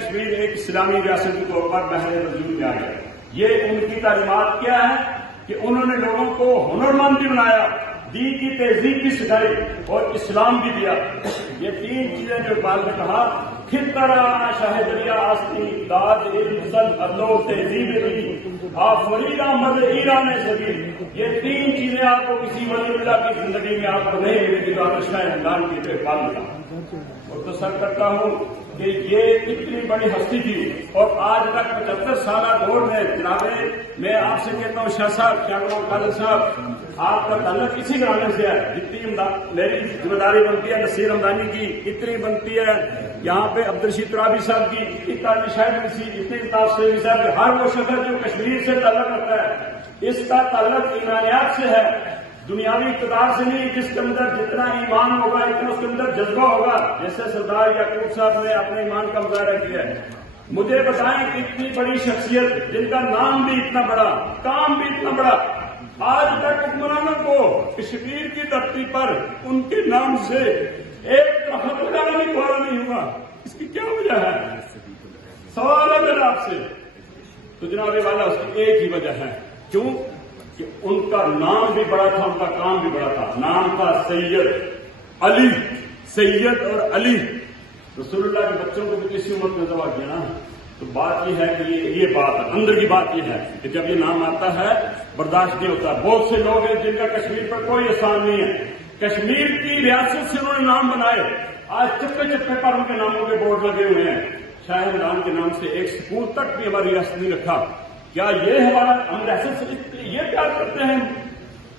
کشمیر ایک اسلامی ریاست کے طور پر بحر وجود میں آ گیا۔ یہ ان کی تعلیمات کیا ہے کہ انہوں نے لوگوں کو ہنرمند بھی بنایا، دین کی تہذیب بھی سکھائی اور اسلام بھی دیا۔ یہ تین چیزیں جو اقبال نے کہا، خطرہ شاہ دریا آستی داد علم سد ادو تہذیب دی آفریدہ مد ایران زمین، یہ تین چیزیں آپ کو کسی ولی اللہ کی زندگی میں آپ کو نہیں ملے گی تو آپ شاہ ہندان کی جو اقبال نے کہا۔ مختصر کرتا ہوں کہ یہ اتنی بڑی ہستی تھی اور آج تک 75 سالہ دور میں جناب میں آپ سے کہتا ہوں شاہ صاحب کیا کہوں قادر صاحب آپ کا تعلق اسی گرانے سے ہے، جتنی میری ذمہ داری بنتی ہے نصیر ہمدانی کی اتنی بنتی ہے یہاں پہ عبدالرشید ترابی صاحب کی اتنی شاید اتنی الطاف سیوی صاحب کے ہر وہ شخص جو کشمیر سے تعلق رکھتا ہے اس کا تعلق ایمانیات سے ہے، دنیاوی اقتدار سے نہیں، جس کے اندر جتنا ایمان ہوگا اتنا اس کے اندر جذبہ ہوگا، جیسے سردار یعقوب صاحب نے اپنے ایمان کا مظاہرہ کیا ہے۔ مجھے بتائیں کہ اتنی بڑی شخصیت جن کا نام بھی اتنا بڑا کام بھی اتنا بڑا، آج تک حکمرانوں کو کشمیر کی دھرتی پر ان کے نام سے ایک خط لگانا بھی گوارا نہیں ہوا، اس کی کیا وجہ ہے؟ سوال اگر آپ سے تو جناب والا اس کی ایک ہی وجہ ہے، کیوں کہ ان کا نام بھی بڑا تھا، ان کا کام بھی بڑا تھا، نام تھا سید علی، سید اور علی۔ رسول اللہ کے بچوں کو بھی کسی امت میں ذبح کیا نا، تو بات یہ ہے کہ یہ بات ہے، اندر کی بات یہ ہے کہ جب یہ نام آتا ہے برداشت نہیں ہوتا۔ بہت سے لوگ ہیں جن کا کشمیر پر کوئی احسان نہیں ہے، کشمیر کی ریاست سے انہوں نے نام بنائے، آج چپے چپے پر ان کے ناموں کے بورڈ لگے ہوئے ہیں، شاہ ہمدان کے نام سے ایک سکول تک بھی ہماری ریاست نہیں رکھا۔ کیا یہ ہمارا ہم ریاست سے یہ پیار کرتے ہیں؟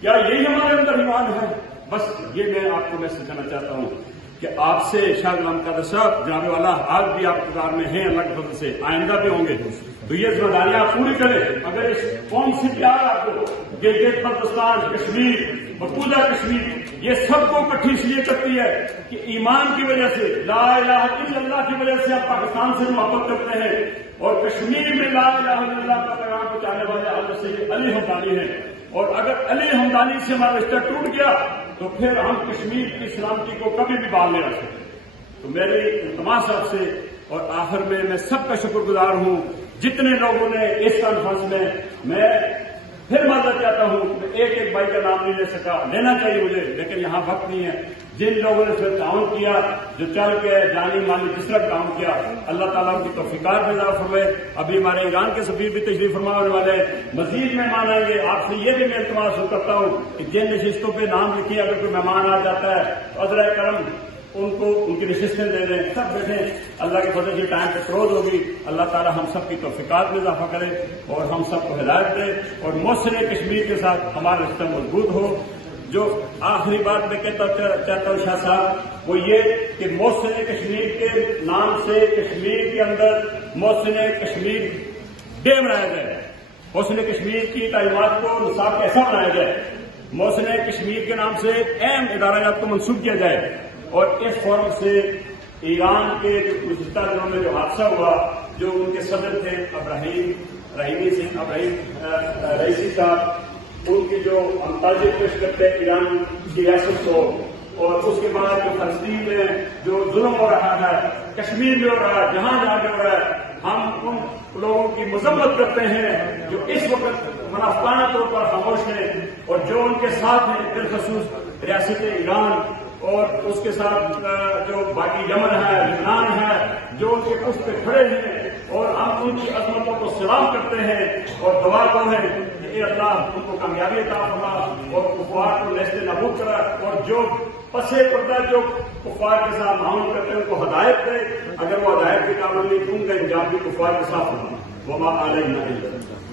کیا یہی ہمارے اندر ایمان ہے؟ بس یہ میں آپ کو میسج کرنا چاہتا ہوں کہ آپ سے شاہ غلام قادر صاحب جناب والا آج بھی آپ اقتدار میں ہیں، اللہ کے فضل سے آئندہ بھی ہوں گے، تو یہ ذمہ داریاں آپ پوری کریں۔ اگر اس قوم سے پیار آپ کو گلگت بلتستان کشمیر مقبوضہ کشمیر یہ سب کو اکٹھی اس لیے کرتی ہے کہ ایمان کی وجہ سے لا الہ الا اللہ کی وجہ سے آپ پاکستان سے محبت کرتے ہیں اور کشمیر میں لا الہ الا اللہ کا پیغام پہنچانے والے حضرت سید علی ہمدانی ہیں، اور اگر علی ہمدانی سے ہمارا رشتہ ٹوٹ گیا تو پھر ہم کشمیر کی سلامتی کو کبھی بھی بال نہیں رکھ سکتے۔ تو میری التماس آپ سے اور آخر میں سب کا شکر گزار ہوں جتنے لوگوں نے اس کانفرنس میں پھر معذرت چاہتا ہوں کہ ایک ایک بھائی کا نام نہیں لے سکا، لینا چاہیے مجھے لیکن یہاں وقت نہیں ہے۔ جن لوگوں نے پھر تعاون کیا، جو چل کے جانی مالی جس طرح کام کیا، اللہ تعالیٰ ان کی توفیقات میں اضافہ فرمائے۔ ابھی ہمارے ایران کے سفیر بھی تشریف فرما ہونے والے ہیں، مزید مہمان آئیں گے۔ آپ سے یہ بھی میں التماس کرتا ہوں کہ جن نشستوں پہ نام لکھیے، اگر کوئی مہمان آ جاتا ہے تو عذرا کرم ان کو ان کی نشستیں دے دیں، سب بیٹھیں، اللہ کے فضل سے ٹائم پہ کلوز ہوگی۔ اللہ تعالیٰ ہم سب کی توفیقات میں اضافہ کرے اور ہم سب کو ہدایت دے اور محسن کشمیر کے ساتھ ہمارا رشتہ مضبوط ہو۔ جو آخری بات میں کہتا چاہتا ہوں شاہ صاحب وہ یہ کہ محسن کشمیر کے نام سے کشمیر کے اندر محسن کشمیر ڈے منایا جائے، محسن کشمیر کی تعلیمات کو نصاب کیسا بنایا جائے، محسن کشمیر کے نام سے اہم ادارات کو منسوخ کیا جائے، اور اس فورم سے ایران کے گزشتہ دنوں میں جو حادثہ ہوا، جو ان کے صدر تھے ابراہیم رئیسی صاحب، ان کی جو ہم تعزیت پیش کرتے ہیں ایران کی ریاست کو، اور اس کے بعد جو فلسطین میں جو ظلم ہو رہا ہے، کشمیر میں ہو رہا ہے، جہاں جہاں ہو رہا ہے، ہم ان لوگوں کی مذمت کرتے ہیں جو اس وقت منافقانہ طور پر خاموش ہیں اور جو ان کے ساتھ ہیں، بالخصوص ریاست ایران اور اس کے ساتھ جو باقی یمن ہے، لبنان ہے، جو ان کے پشت پہ کھڑے ہیں، اور ہم ان کی عظمتوں کو سلام کرتے ہیں اور دعا گو ہیں کہ اے اللہ ان کو کامیابی عطا فرما اور کفار کو نیست نابود کرا، اور جو پسے پردہ جو کفار کے ساتھ معاون کرتے ہیں ان کو ہدایت دے، اگر وہ ہدایت کے قابل نہیں تو ان کا انجام بھی کفار کے ساتھ ہونا۔ وما علینا الا البلاغ۔